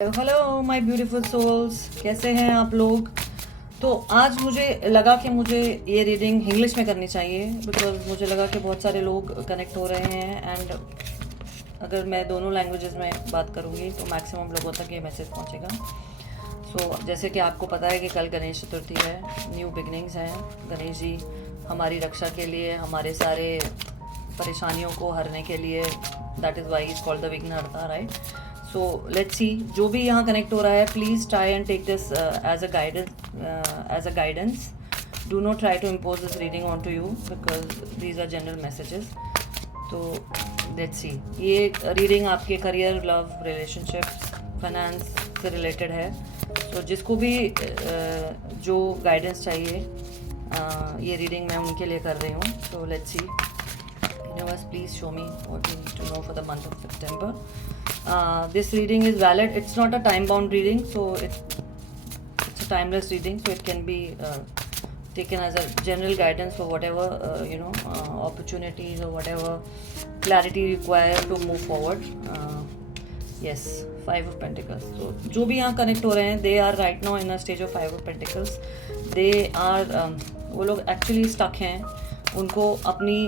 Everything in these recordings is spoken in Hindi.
हेलो माय ब्यूटीफुल सोल्स, कैसे हैं आप लोग। तो आज मुझे लगा कि मुझे ये रीडिंग इंग्लिश में करनी चाहिए बिकॉज मुझे लगा कि बहुत सारे लोग कनेक्ट हो रहे हैं एंड अगर मैं दोनों लैंग्वेजेस में बात करूँगी तो मैक्सिमम लोगों तक ये मैसेज पहुँचेगा। सो जैसे कि आपको पता है कि कल गणेश चतुर्थी है, न्यू बिगनिंग्स हैं। गणेश जी हमारी रक्षा के लिए, हमारे सारे परेशानियों को हरने के लिए, that is why is called the Vighnaharta, right. So let's see, जो भी यहाँ कनेक्ट हो रहा है please try and take this as a guidance. Do not try to impose this reading on to you because these are general messages. तो लेट्स सी, ये रीडिंग आपके करियर, लव, रिलेशनशिप, फाइनेंस से रिलेटेड है. तो जिसको भी जो गाइडेंस चाहिए ये रीडिंग मैं उनके लिए कर रही हूँ. सो let's C, universe please show me what we need to know for the month of September. This reading is valid. It's not a time bound reading, so it's a timeless reading, so it can be taken as a general guidance for whatever opportunities or whatever clarity required to move forward. Yes, Five of Pentacles. So जो भी यहाँ connect हो रहे हैं, they are right now in a stage of Five of Pentacles. They are वो लोग actually stuck हैं. उनको अपनी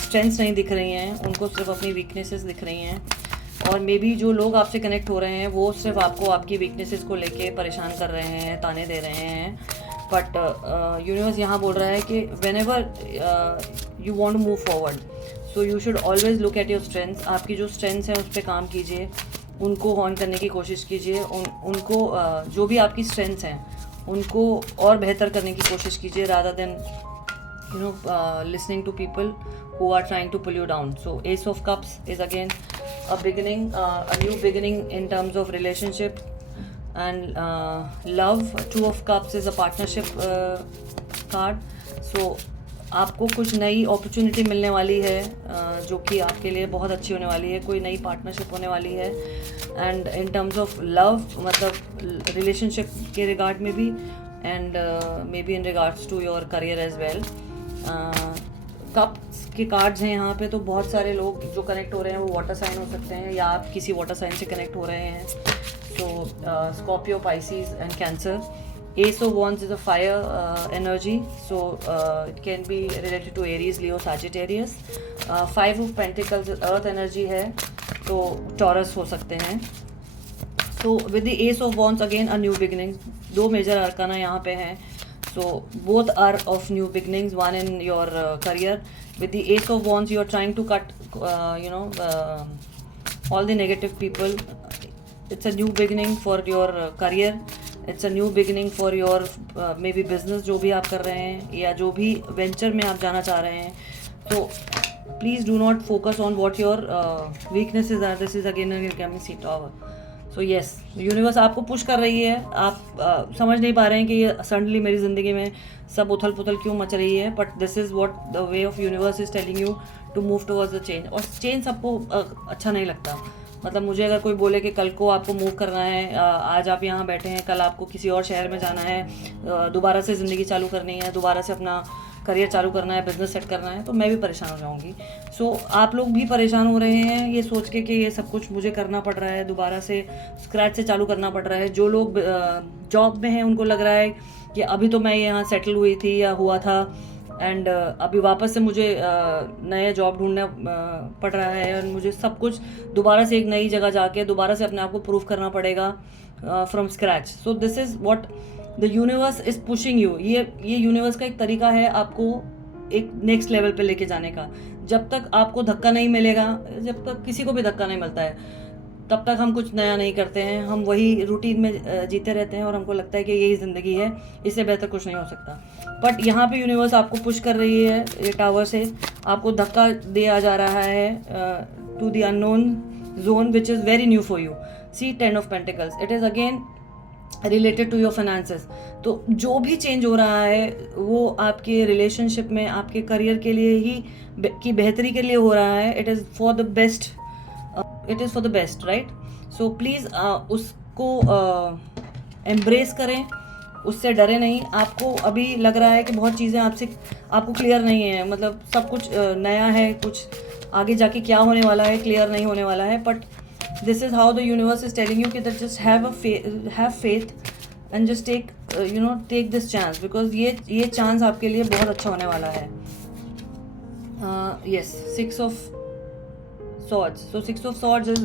स्ट्रेंथ्स नहीं दिख रही हैं, उनको सिर्फ अपनी वीकनेसेस दिख रही हैं. और मे बी जो लोग आपसे कनेक्ट हो रहे हैं वो सिर्फ आपको आपकी वीकनेसेस को लेके परेशान कर रहे हैं, ताने दे रहे हैं. बट यूनिवर्स यहाँ बोल रहा है कि whenever you want to move forward, so you should always look at your strengths. आपकी जो स्ट्रेंथ्स हैं उस पर काम कीजिए, उनको ऑन करने की कोशिश कीजिए. उनको जो भी आपकी स्ट्रेंथ्स हैं उनको और बेहतर करने की कोशिश कीजिए rather than listening to people who are trying to pull you down. So Ace of Cups is again a beginning, a new beginning in terms of relationship and love. Two of Cups is a partnership card. So आपको कुछ नई अपॉर्चुनिटी मिलने वाली है जो कि आपके लिए बहुत अच्छी होने वाली है. कोई नई पार्टनरशिप होने वाली है. And in terms of love, मतलब रिलेशनशिप के रिगार्ड में भी and maybe in regards to your career as well. Cups के कार्ड्स हैं यहाँ पे. तो बहुत सारे लोग जो कनेक्ट हो रहे हैं वो वाटर साइन हो सकते हैं या आप किसी वाटर साइन से कनेक्ट हो रहे हैं. तो Scorpio, Pisces and cancer. Ace of Wands is a fire energy, so it can be related to Aries, Leo, Sagittarius. Five of Pentacles earth energy है, तो Taurus हो सकते हैं. So with the Ace of Wands again a new beginning. दो मेजर अरकाना यहाँ पे हैं. So both are of new beginnings. One in your career. With the Ace of Wands, you are trying to cut all the negative people. It's a new beginning for your career. It's a new beginning for your maybe business, जो भी आप कर रहे हैं या जो भी वेंचर में आप जाना चाह रहे हैं. तो please do not focus on what your weaknesses are. This is again coming see tower. So yes, universe आपको पुश कर रही है. आप समझ नहीं पा रहे हैं कि ये सडनली मेरी ज़िंदगी में सब उथल पुथल क्यों मच रही है. But this is what the way of universe is telling you to move towards the change. और चेंज सबको अच्छा नहीं लगता. मतलब मुझे अगर कोई बोले कि कल को आपको मूव करना है, आज आप यहाँ बैठे हैं, कल आपको किसी और शहर में जाना है, दोबारा से ज़िंदगी चालू करनी है, दोबारा से अपना करियर चालू करना है, बिजनेस सेट करना है, तो मैं भी परेशान हो जाऊँगी. सो आप लोग भी परेशान हो रहे हैं ये सोच के कि ये सब कुछ मुझे करना पड़ रहा है, दोबारा से स्क्रैच से चालू करना पड़ रहा है. जो लोग जॉब में हैं उनको लग रहा है कि अभी तो मैं यहाँ सेटल हुई थी या हुआ था एंड अभी वापस से मुझे नया जॉब ढूंढना पड़ रहा है और मुझे सब कुछ दोबारा से एक नई जगह जाके दोबारा से अपने आप को प्रूव करना पड़ेगा from scratch. So this is what the universe is pushing you. ये यूनिवर्स का एक तरीका है आपको एक नेक्स्ट लेवल पे लेके जाने का. जब तक आपको धक्का नहीं मिलेगा, जब तक किसी को भी धक्का नहीं मिलता है, तब तक हम कुछ नया नहीं करते हैं. हम वही रूटीन में जीते रहते हैं और हमको लगता है कि यही ज़िंदगी है, इससे बेहतर कुछ नहीं हो सकता. बट यहाँ पे यूनिवर्स आपको पुश कर रही है. ये टावर से आपको धक्का दिया जा रहा है to the unknown zone which is very new for you. See 10 of pentacles, it is again related to your finances. तो जो भी चेंज हो रहा है वो आपके रिलेशनशिप में, आपके करियर के लिए ही की बेहतरी के लिए हो रहा है. It is for the best, it is for the best, right. So please उसको एम्ब्रेस करें, उससे डरे नहीं. आपको अभी लग रहा है कि बहुत चीज़ें आपको क्लियर नहीं है, मतलब सब कुछ नया है, कुछ आगे जाके क्या होने वाला है क्लियर नहीं होने वाला है. But this is how the universe is telling you कि that just have faith and just take this chance, because ये चांस आपके लिए बहुत अच्छा होने वाला है. Yes, 6 of Swords. So 6 of Swords is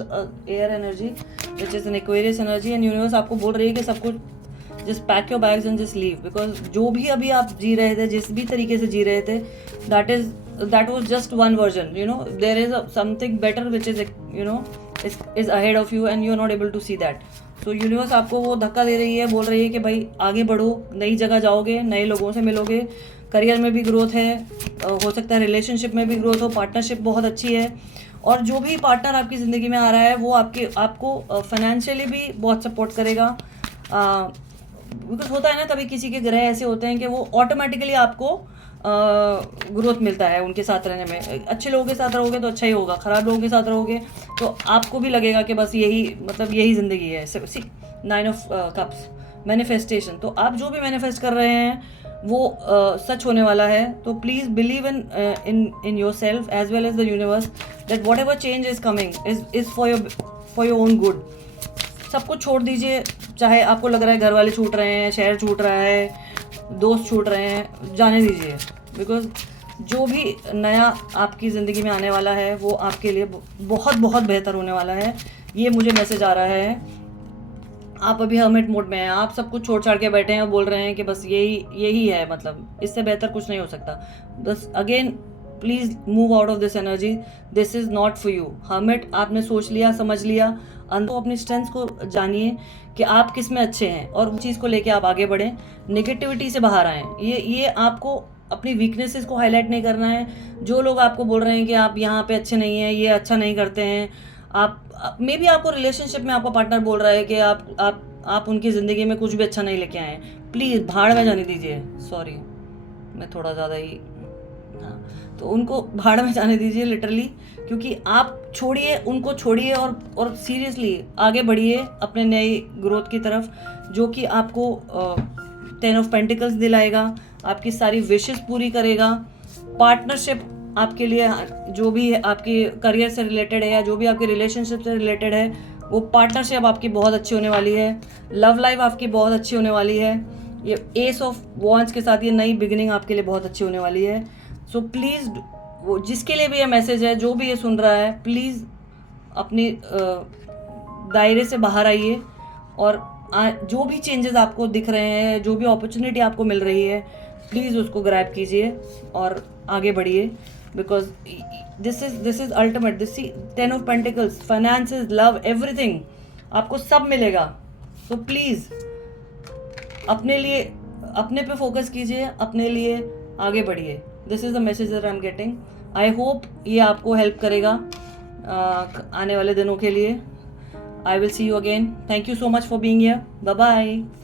air energy, which is an Aquarius energy, and universe आपको बोल रही है कि सब कुछ just pack your bags and just leave, because जो भी अभी आप जी रहे थे, जिस भी तरीके से जी रहे थे, that was just one version. There is something better which is is ahead of you and you are not able to see that. So universe आपको वो धक्का दे रही है, बोल रही है कि भाई आगे बढ़ो, नई जगह जाओगे, नए लोगों से मिलोगे, करियर में भी ग्रोथ है, हो सकता है रिलेशनशिप में भी ग्रोथ हो, पार्टनरशिप बहुत अच्छी है, और जो भी पार्टनर आपकी ज़िंदगी में आ रहा है वो आपको फाइनेंशियली भी बहुत सपोर्ट करेगा. बिकॉज होता है ना, कभी किसी के ग्रह ऐसे होते हैं कि वो ऑटोमेटिकली आपको ग्रोथ मिलता है उनके साथ रहने में. अच्छे लोगों के साथ रहोगे तो अच्छा ही होगा, ख़राब लोगों के साथ रहोगे तो आपको भी लगेगा कि बस यही ज़िंदगी है. 9 of Cups, मैनिफेस्टेशन. तो आप जो भी मैनिफेस्ट कर रहे हैं वो सच होने वाला है. तो please believe in yourself as well as the universe that whatever change is coming is for your own good. सब कुछ छोड़ दीजिए, चाहे आपको लग रहा है घर वाले छूट रहे हैं, शहर छूट रहा है, दोस्त छूट रहे हैं, जाने दीजिए. बिकॉज जो भी नया आपकी ज़िंदगी में आने वाला है वो आपके लिए बहुत बहुत बेहतर होने वाला है. ये मुझे मैसेज आ रहा है. आप अभी हर्मिट मोड में हैं, आप सब कुछ छोड़ छाड़ के बैठे हैं और बोल रहे हैं कि बस यही है, मतलब इससे बेहतर कुछ नहीं हो सकता. बस again please move out of this energy. This is not for you. Hermit आपने सोच लिया, समझ लिया, अंदर अपनी स्ट्रेंथ को जानिए कि आप किस में अच्छे हैं और उस चीज़ को लेके आप आगे बढ़ें. नेगेटिविटी से बाहर आएँ. ये आपको अपनी वीकनेसेस को हाईलाइट नहीं करना है. जो लोग आपको बोल रहे हैं कि आप यहाँ पे अच्छे नहीं हैं, ये अच्छा नहीं करते हैं, आप मे बी आपको रिलेशनशिप में आपका पार्टनर बोल रहा है कि आप उनकी ज़िंदगी में कुछ भी अच्छा नहीं लेके आए हैं, प्लीज़ भाड़ में जाने दीजिए. सॉरी, मैं थोड़ा ज़्यादा ही, हाँ, तो उनको भाड़ में जाने दीजिए लिटरली, क्योंकि आप छोड़िए, उनको छोड़िए और सीरियसली आगे बढ़िए अपने नए ग्रोथ की तरफ, जो कि आपको 10 of Pentacles दिलाएगा, आपकी सारी विशेस पूरी करेगा. पार्टनरशिप आपके लिए जो भी आपके करियर से रिलेटेड है या जो भी आपके रिलेशनशिप से रिलेटेड है, वो पार्टनरशिप आपकी बहुत अच्छी होने वाली है. लव लाइफ आपकी बहुत अच्छी होने वाली है. ये एस ऑफ वॉन्ड्स के साथ ये नई बिगिनिंग आपके लिए बहुत अच्छी होने वाली है. सो प्लीज़, वो जिसके लिए भी ये मैसेज है, जो भी ये सुन रहा है, प्लीज़ अपनी दायरे से बाहर आइए और जो भी चेंजेस आपको दिख रहे हैं, जो भी अपॉर्चुनिटी आपको मिल रही है, प्लीज़ उसको ग्रैब कीजिए और आगे बढ़िए. Because this is ultimate. This 10 of Pentacles, finances, love, everything आपको सब मिलेगा. तो प्लीज़ अपने पे फोकस कीजिए, अपने लिए आगे बढ़िए. This is the message that I am getting. I hope ये आपको हेल्प करेगा आने वाले दिनों के लिए. I will see you again. Thank you so much for being here. Bye bye.